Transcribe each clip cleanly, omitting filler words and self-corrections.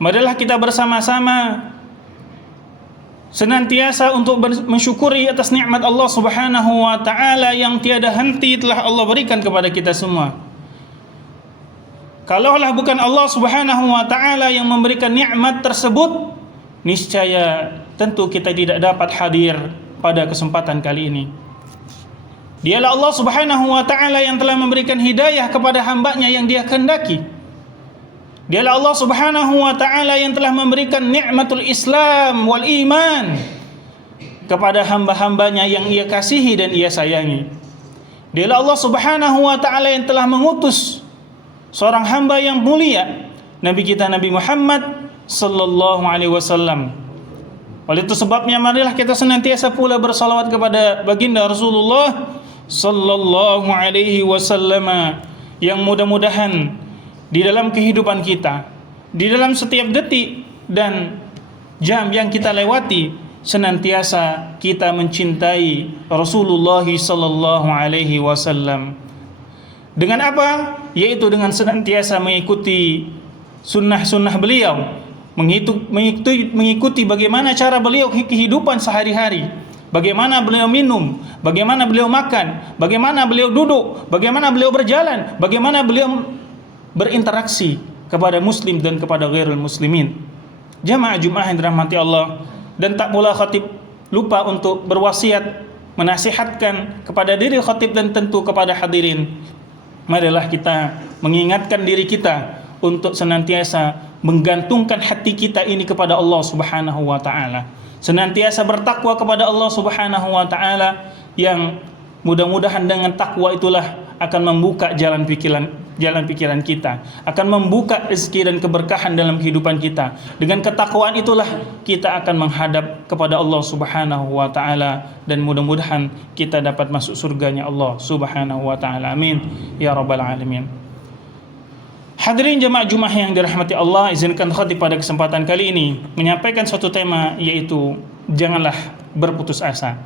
Marilah kita bersama-sama senantiasa untuk mensyukuri atas nikmat Allah Subhanahu wa taala yang tiada henti telah Allah berikan kepada kita semua. Kalaulah bukan Allah Subhanahu wa taala yang memberikan nikmat tersebut, niscaya tentu kita tidak dapat hadir pada kesempatan kali ini. Dialah Allah Subhanahu wa taala yang telah memberikan hidayah kepada hamba-Nya yang Dia kehendaki. Dialah Allah Subhanahu wa taala yang telah memberikan nikmatul Islam wal iman kepada hamba-hambanya yang Ia kasihi dan Ia sayangi. Dialah Allah Subhanahu wa taala yang telah mengutus seorang hamba yang mulia, Nabi kita Nabi Muhammad sallallahu alaihi wasallam. Oleh itu sebabnya marilah kita senantiasa pula bersalawat kepada baginda Rasulullah sallallahu alaihi wasallam yang mudah-mudahan di dalam kehidupan kita, di dalam setiap detik dan jam yang kita lewati, senantiasa kita mencintai Rasulullah sallallahu alaihi wasallam. Dengan apa? Yaitu dengan senantiasa mengikuti sunnah-sunnah beliau, mengikuti bagaimana cara beliau kehidupan sehari-hari, bagaimana beliau minum, bagaimana beliau makan, bagaimana beliau duduk, bagaimana beliau berjalan, bagaimana beliau berinteraksi kepada muslim dan kepada ghairul muslimin. Jamaah Jumat yang dirahmati Allah, dan tak pula khatib lupa untuk berwasiat menasihatkan kepada diri khatib dan tentu kepada hadirin. Marilah kita mengingatkan diri kita untuk senantiasa menggantungkan hati kita ini kepada Allah Subhanahu wa taala, senantiasa bertakwa kepada Allah Subhanahu wa taala, yang mudah-mudahan dengan takwa itulah akan membuka jalan pikiran kita, akan membuka rezeki dan keberkahan dalam kehidupan kita. Dengan ketakwaan itulah kita akan menghadap kepada Allah Subhanahu wa taala, dan mudah-mudahan kita dapat masuk surganya Allah Subhanahu wa taala. Amin ya rabbal alamin. Hadirin jemaah Jumat yang dirahmati Allah, izinkan khatib pada kesempatan kali ini menyampaikan suatu tema, yaitu janganlah berputus asa.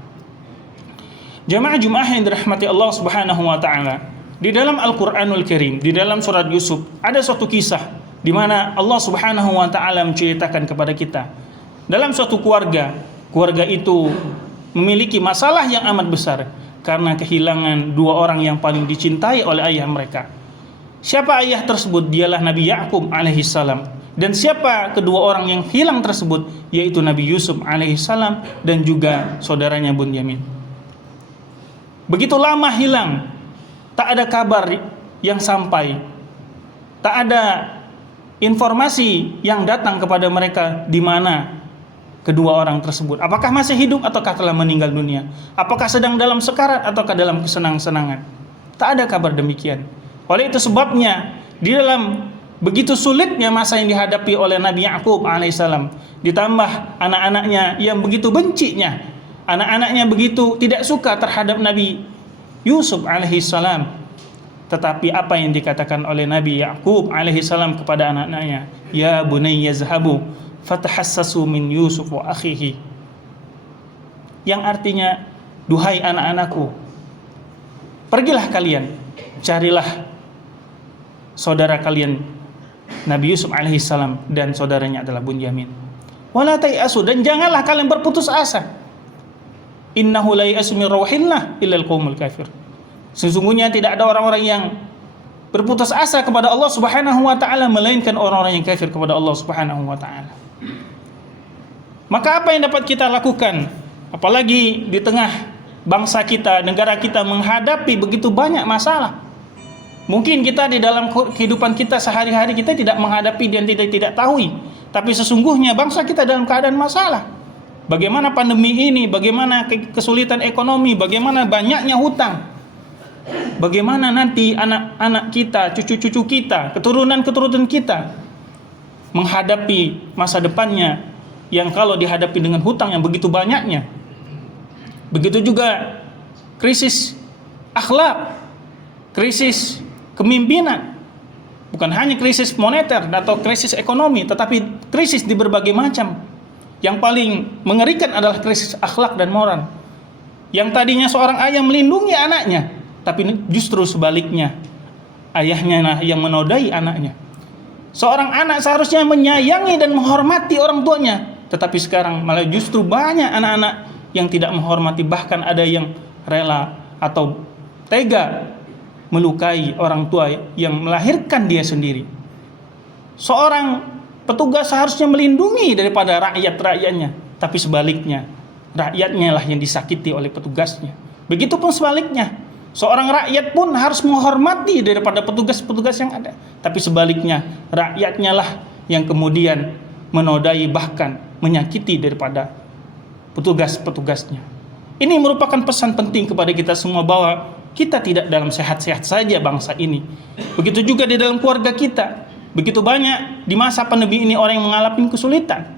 Jemaah Jumat yang dirahmati Allah Subhanahu wa taala, di dalam Al-Qur'anul Karim, di dalam surat Yusuf, ada suatu kisah di mana Allah Subhanahu wa taala menceritakan kepada kita dalam suatu keluarga itu memiliki masalah yang amat besar karena kehilangan dua orang yang paling dicintai oleh ayah mereka. Siapa ayah tersebut? Dialah Nabi Ya'qub alaihi salam. Dan siapa kedua orang yang hilang tersebut? Yaitu Nabi Yusuf alaihi salam dan juga saudaranya Bunyamin. Begitu lama hilang, tak ada kabar yang sampai, tak ada informasi yang datang kepada mereka di mana kedua orang tersebut. Apakah masih hidup ataukah telah meninggal dunia? Apakah sedang dalam sekarat ataukah dalam kesenang-senangan? Tak ada kabar demikian. Oleh itu sebabnya di dalam begitu sulitnya masa yang dihadapi oleh Nabi Ya'qub alaihissalam, ditambah anak-anaknya yang begitu bencinya, anak-anaknya begitu tidak suka terhadap Nabi Yusuf alaihissalam. Tetapi apa yang dikatakan oleh Nabi Ya'qub alaihissalam kepada anak-anaknya? Ya bunayya yazhabu fatahassasu min Yusuf wa akhihi. Yang artinya, duhai anak-anakku, pergilah kalian, carilah saudara kalian Nabi Yusuf alaihissalam dan saudaranya adalah Bunyamin. Wala tayasu, dan janganlah kalian berputus asa. Innahu la ya'asu min rauhillah illal qaumul kafir. Sesungguhnya tidak ada orang-orang yang berputus asa kepada Allah Subhanahu wa taala melainkan orang-orang yang kafir kepada Allah Subhanahu wa taala. Maka apa yang dapat kita lakukan, apalagi di tengah bangsa kita, negara kita menghadapi begitu banyak masalah? Mungkin kita di dalam kehidupan kita sehari-hari kita tidak menghadapi dan tidak tahu, tapi sesungguhnya bangsa kita dalam keadaan masalah. Bagaimana pandemi ini, bagaimana kesulitan ekonomi, bagaimana banyaknya hutang, bagaimana nanti anak-anak kita, cucu-cucu kita, keturunan-keturunan kita menghadapi masa depannya yang kalau dihadapi dengan hutang yang begitu banyaknya. Begitu juga krisis akhlak, krisis kepemimpinan, bukan hanya krisis moneter atau krisis ekonomi, tetapi krisis di berbagai macam. Yang paling mengerikan adalah krisis akhlak dan moral. Yang tadinya seorang ayah melindungi anaknya, tapi justru sebaliknya, ayahnya yang menodai anaknya. Seorang anak seharusnya menyayangi dan menghormati orang tuanya, tetapi sekarang malah justru banyak anak-anak yang tidak menghormati, bahkan ada yang rela atau tega melukai orang tua yang melahirkan dia sendiri. Seorang petugas seharusnya melindungi daripada rakyat-rakyatnya, tapi sebaliknya rakyatnya lah yang disakiti oleh petugasnya. Begitupun sebaliknya, seorang rakyat pun harus menghormati daripada petugas-petugas yang ada, tapi sebaliknya rakyatnya lah yang kemudian menodai bahkan menyakiti daripada petugas-petugasnya. Ini merupakan pesan penting kepada kita semua bahwa kita tidak dalam sehat-sehat saja bangsa ini. Begitu juga di dalam keluarga kita. Begitu banyak di masa pandemi ini orang yang mengalami kesulitan.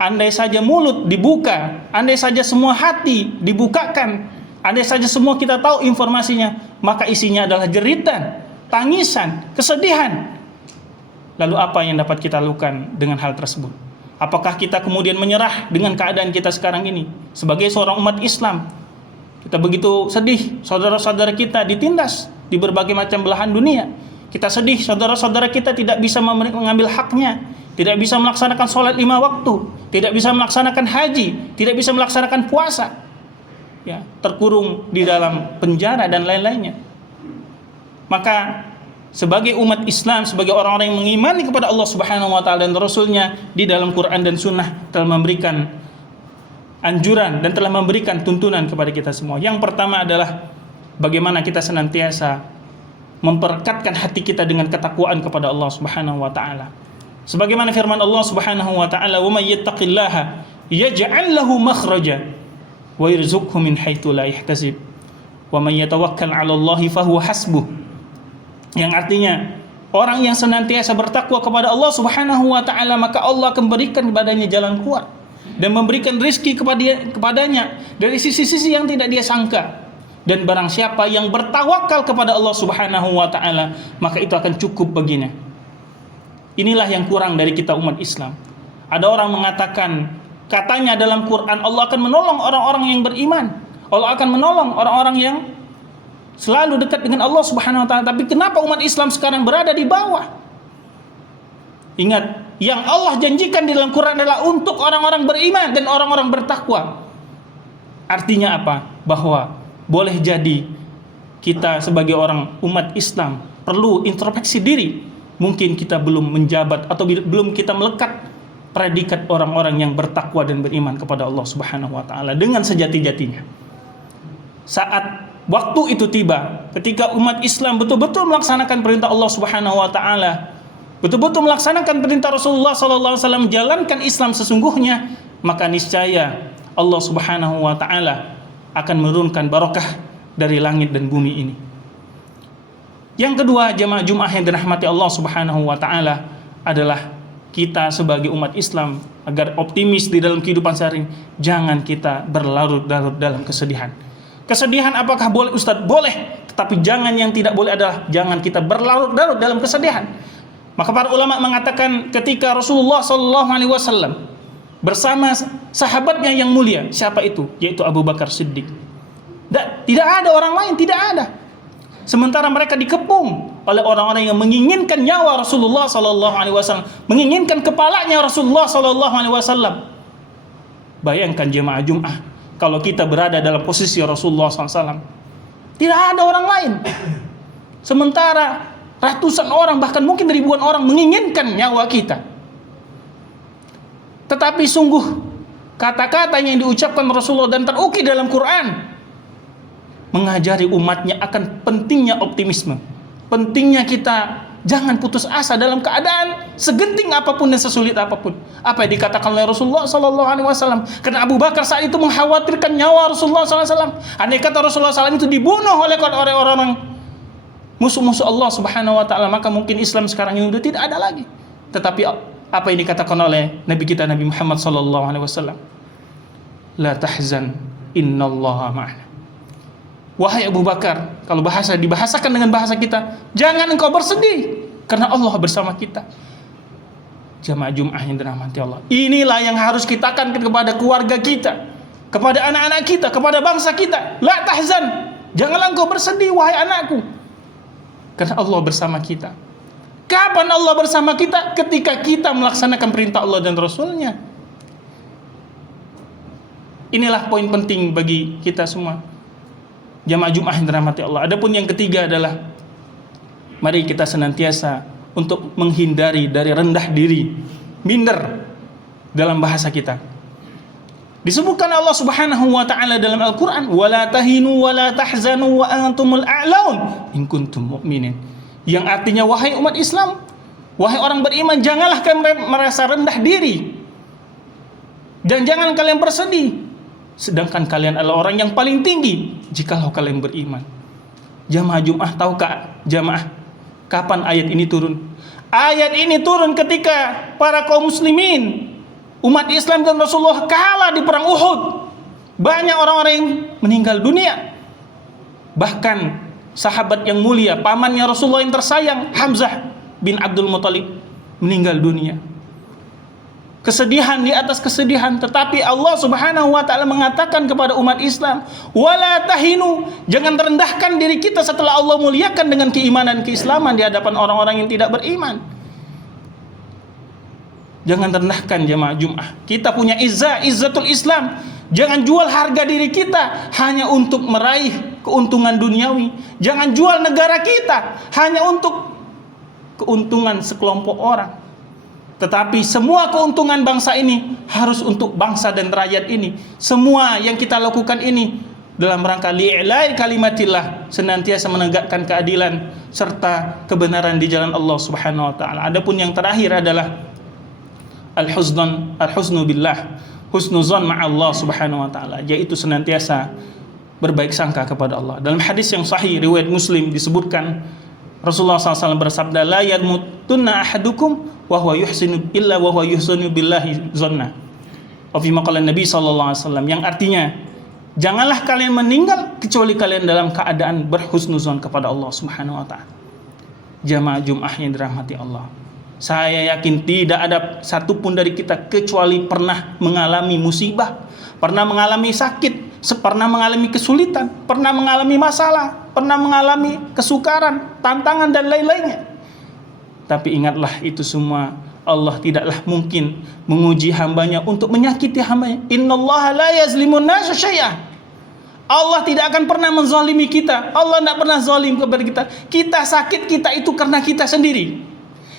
Andai saja mulut dibuka, andai saja semua hati dibukakan, andai saja semua kita tahu informasinya, maka isinya adalah jeritan, tangisan, kesedihan. Lalu apa yang dapat kita lakukan dengan hal tersebut? Apakah kita kemudian menyerah dengan keadaan kita sekarang ini? Sebagai seorang umat Islam, kita begitu sedih saudara-saudara kita ditindas di berbagai macam belahan dunia. Kita sedih saudara-saudara kita tidak bisa mengambil haknya, tidak bisa melaksanakan sholat 5 waktu, tidak bisa melaksanakan haji, tidak bisa melaksanakan puasa, ya, terkurung di dalam penjara dan lain-lainnya. Maka sebagai umat Islam, sebagai orang-orang yang mengimani kepada Allah Subhanahu wa taala dan Rasulnya, di dalam Quran dan Sunnah telah memberikan anjuran dan telah memberikan tuntunan kepada kita semua. Yang pertama adalah bagaimana kita senantiasa memperekatkan hati kita dengan ketakwaan kepada Allah Subhanahu wa taala. Sebagaimana firman Allah Subhanahu wa taala, "Wa may yattaqillaha yaj'al lahu makhraja wa yarzuqhu min haitsu la yahtasib. Wa may yatawakkal 'ala Allahi fahuwa hasbuh." Yang artinya, orang yang senantiasa bertakwa kepada Allah Subhanahu wa taala, maka Allah akan berikan kepadanya jalan keluar dan memberikan rezeki kepadanya dari sisi-sisi yang tidak dia sangka. Dan barang siapa yang bertawakal kepada Allah Subhanahu wa taala, maka itu akan cukup baginya. Inilah yang kurang dari kita umat Islam. Ada orang mengatakan, katanya dalam Quran Allah akan menolong orang-orang yang beriman. Allah akan menolong orang-orang yang selalu dekat dengan Allah Subhanahu wa taala. Tapi kenapa umat Islam sekarang berada di bawah? Ingat, yang Allah janjikan di dalam Quran adalah untuk orang-orang beriman dan orang-orang bertakwa. Artinya apa? Bahwa boleh jadi kita sebagai orang umat Islam perlu introspeksi diri. Mungkin kita belum menjabat atau belum kita melekat predikat orang-orang yang bertakwa dan beriman kepada Allah Subhanahu wa taala dengan sejati-jatinya. Saat waktu itu tiba, ketika umat Islam betul-betul melaksanakan perintah Allah Subhanahu wa taala, betul-betul melaksanakan perintah Rasulullah sallallahu alaihi wasallam, menjalankan Islam sesungguhnya, maka niscaya Allah Subhanahu wa taala akan menurunkan barakah dari langit dan bumi ini. Yang kedua, jemaah Jumat yang dirahmati Allah Subhanahu wa taala, adalah kita sebagai umat Islam agar optimis di dalam kehidupan sehari, jangan kita berlarut-larut dalam kesedihan. Kesedihan apakah boleh Ustaz? Boleh, tetapi jangan, yang tidak boleh adalah jangan kita berlarut-larut dalam kesedihan. Maka para ulama mengatakan ketika Rasulullah sallallahu alaihi wasallam bersama sahabatnya yang mulia, siapa itu? Yaitu Abu Bakar Siddiq. Tidak ada orang lain, tidak ada. Sementara mereka dikepung oleh orang-orang yang menginginkan nyawa Rasulullah sallallahu alaihi wasallam, menginginkan kepalanya Rasulullah sallallahu alaihi wasallam. Bayangkan jemaah Jumat, kalau kita berada dalam posisi Rasulullah SAW, tidak ada orang lain. Sementara ratusan orang, bahkan mungkin ribuan orang menginginkan nyawa kita. Tetapi sungguh kata-kata yang diucapkan Rasulullah dan terukir dalam Quran mengajari umatnya akan pentingnya optimisme, pentingnya kita jangan putus asa dalam keadaan segenting apapun dan sesulit apapun. Apa yang dikatakan oleh Rasulullah sallallahu alaihi wasallam? Karena Abu Bakar saat itu mengkhawatirkan nyawa Rasulullah sallallahu alaihi wasallam. Andai kata Rasulullah SAW itu dibunuh oleh orang-orang musuh-musuh Allah Subhanahu wa taala, maka mungkin Islam sekarang ini sudah tidak ada lagi. Tetapi apa yang dikatakan oleh Nabi kita Nabi Muhammad sallallahu alaihi wasallam? La tahzan, innallaha ma'ana. Wahai Abu Bakar, kalau dibahasakan dengan bahasa kita, jangan engkau bersedih, karena Allah bersama kita. Jamaah Jumat yang dirahmati Allah, inilah yang harus kita katakan kepada keluarga kita, kepada anak-anak kita, kepada bangsa kita. La tahzan, janganlah engkau bersedih wahai anakku, karena Allah bersama kita. Kapan Allah bersama kita? Ketika kita melaksanakan perintah Allah dan Rasulnya. Inilah poin penting bagi kita semua, jamaah Jumat yang dirahmati Allah. Adapun yang ketiga adalah mari kita senantiasa untuk menghindari dari rendah diri, minder dalam bahasa kita. Disebutkan Allah Subhanahu wa taala dalam Al-Qur'an, "Wala tahinu wala tahzanu wa antumul a'laun in kuntum mu'minin." Yang artinya, wahai umat Islam, wahai orang beriman, janganlah kalian merasa rendah diri dan jangan kalian bersedih sedangkan kalian adalah orang yang paling tinggi jikalau kalian beriman. Jamaah Jumat, tahukah jamaah kapan ayat ini turun? Ayat ini turun ketika para kaum muslimin, umat Islam dan Rasulullah kalah di perang Uhud. Banyak orang-orang yang meninggal dunia. Bahkan sahabat yang mulia, pamannya Rasulullah yang tersayang, Hamzah bin Abdul Muthalib, meninggal dunia. Kesedihan di atas kesedihan, tetapi Allah Subhanahu wa taala mengatakan kepada umat Islam, "Wala tahinu." Jangan terendahkan diri kita setelah Allah muliakan dengan keimanan keislaman di hadapan orang-orang yang tidak beriman. Jangan rendahkan jamaah Jumat. Kita punya izzatul Islam. Jangan jual harga diri kita hanya untuk meraih keuntungan duniawi. Jangan jual negara kita hanya untuk keuntungan sekelompok orang. Tetapi semua keuntungan bangsa ini harus untuk bangsa dan rakyat ini. Semua yang kita lakukan ini dalam rangka li'ilai kalimatillah, senantiasa menegakkan keadilan serta kebenaran di jalan Allah Subhanahu wa taala. Adapun yang terakhir adalah al-huznu billah, husnuzan ma'allah Subhanahu wa taala, yaitu senantiasa berbaik sangka kepada Allah. Dalam hadis yang sahih riwayat Muslim disebutkan, Rasulullah SAW bersabda, "La yamutunna ahadukum wa huwa yuhsinu illa wa huwa yuhsinu billahi zanna." Wa fi maqalan Nabi sallallahu alaihi wasallam, yang artinya, janganlah kalian meninggal kecuali kalian dalam keadaan berhusnuzon kepada Allah Subhanahu wa taala. Jamaah Jumat yang dirahmati Allah, saya yakin tidak ada satupun dari kita kecuali pernah mengalami musibah, pernah mengalami sakit, pernah mengalami kesulitan, pernah mengalami masalah, pernah mengalami kesukaran, tantangan dan lain-lainnya. Tapi ingatlah, itu semua Allah tidaklah mungkin menguji hambanya untuk menyakiti hambanya. Innallaha la yazlimun nasa syai'ah. Allah tidak akan pernah menzalimi kita. Allah tidak pernah zalim kepada kita. Kita sakit, kita itu karena kita sendiri.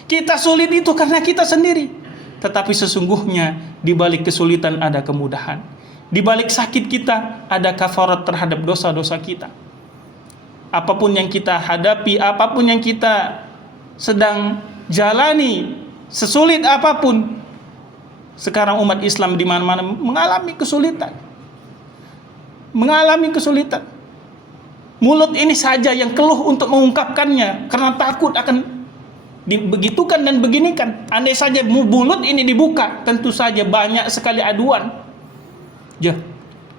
Kita sulit itu karena kita sendiri. Tetapi sesungguhnya di balik kesulitan ada kemudahan. Di balik sakit kita ada kafarat terhadap dosa-dosa kita. Apapun yang kita hadapi, apapun yang kita sedang jalani, sesulit apapun, sekarang umat Islam di mana-mana mengalami kesulitan. Mengalami kesulitan. Mulut ini saja yang keluh untuk mengungkapkannya karena takut akan dibegitukan dan beginikan. Andai saja mulut ini dibuka, tentu saja banyak sekali aduan.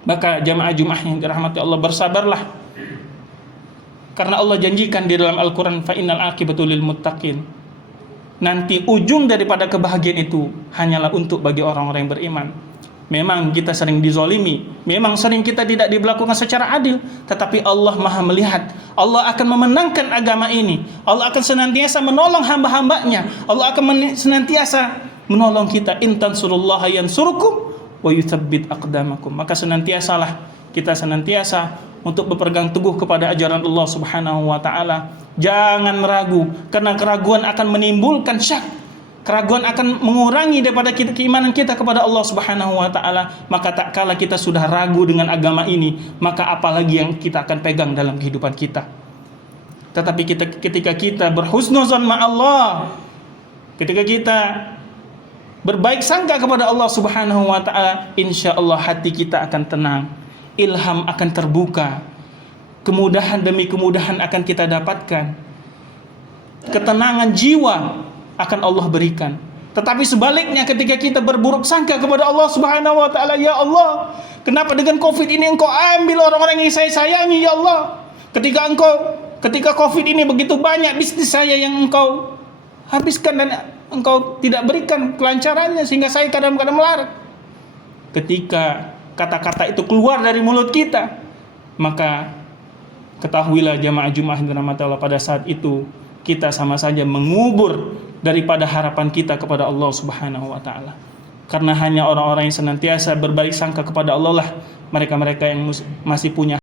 Maka jamaah Jumat yang dirahmati Allah, bersabarlah. Karena Allah janjikan di dalam Al-Quran, fa innal aqibatu lil muttaqin. Nanti ujung daripada kebahagiaan itu hanyalah untuk bagi orang-orang yang beriman. Memang kita sering dizolimi, memang sering kita tidak diberlakukan secara adil, tetapi Allah Maha melihat. Allah akan memenangkan agama ini. Allah akan senantiasa menolong hamba-hambanya. Allah akan senantiasa menolong kita. In tansurullaha yansurukum wa yutsabbit aqdamakum. Maka kita senantiasa untuk berpegang teguh kepada ajaran Allah Subhanahu wa taala. Jangan ragu, karena keraguan akan menimbulkan syak. Keraguan akan mengurangi daripada keimanan kita kepada Allah Subhanahu wa taala. Maka tak kala kita sudah ragu dengan agama ini, maka apalagi yang kita akan pegang dalam kehidupan kita. Tetapi ketika kita berhusnuzon ma'allah, ketika kita berbaik sangka kepada Allah Subhanahu wa taala, insyaallah hati kita akan tenang, ilham akan terbuka, kemudahan demi kemudahan akan kita dapatkan, ketenangan jiwa akan Allah berikan. Tetapi sebaliknya, ketika kita berburuk sangka kepada Allah Subhanahu wa taala, ya Allah, kenapa dengan Covid ini Engkau ambil orang-orang yang saya sayangi, ya Allah? Ketika Covid ini begitu banyak bisnis saya yang Engkau habiskan dan Engkau tidak berikan kelancarannya sehingga saya kadang-kadang melarat. Ketika kata-kata itu keluar dari mulut kita, maka ketahuilah jamaah Jumat yang dirahmati Allah, pada saat itu kita sama saja mengubur daripada harapan kita kepada Allah Subhanahu wa taala. Karena hanya orang-orang yang senantiasa berbaik sangka kepada Allah lah mereka-mereka yang masih punya